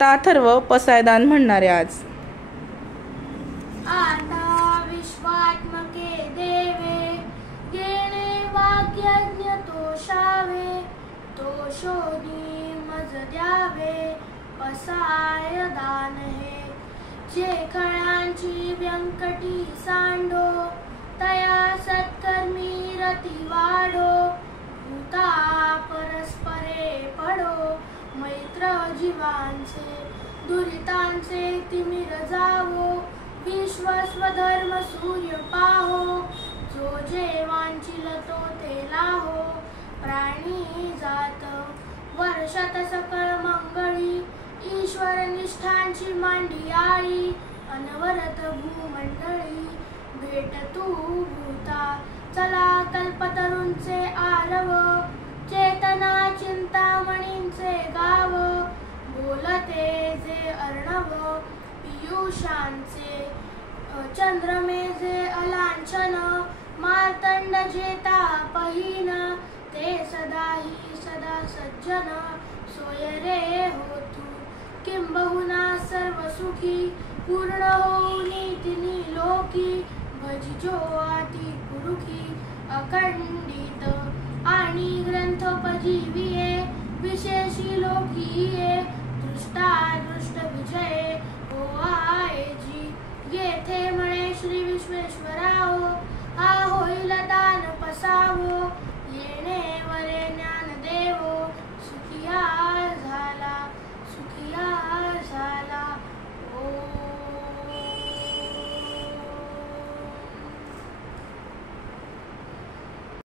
आता अथर्व पसायदान म्हणणारे आज. आता विश्वात्मके देवे गेणे वाक्यज्ञ तोषावे, तोषोनी मज द्यावे पसाय दान हे. जे खळांची व्यंकटी सांडो, तया सत्कर्मी रती वाढो. भूता परस्परे पडो, मैत्र जीवांचे दुरितांचे तिमिर जावो. विश्व स्वधर्म सूर्य पाहो, जो जे वांछिल तो ते लाहो. प्राणी जात वर्षात सकळ मंगळी, ईश्वर निष्ठांची मांडी आळी. अनवरत भूमंडळी भेट तू भूता, चला कल्पतरूंचे आरव. चेतना चिंतामणींचे गाव, बोलते जे अर्णव. पियुषांचे चंद्रमे जे अलांछन, मार्तंड जेता पहिन. ते सदाही सदा सज्जन, सोय रे होतू किंबहुना सर्व सुखी. पूर्ण होऊनी तिनी लोकी, भजिजो आती पुरुखी. अखंडित आणि ग्रंथोपजीविये, विशेषी लोकीये. दृष्टादृष्ट विजये हो आयजी, येथे म्हणे श्री विश्वेश्वराओ. हा होईल दान पसावो,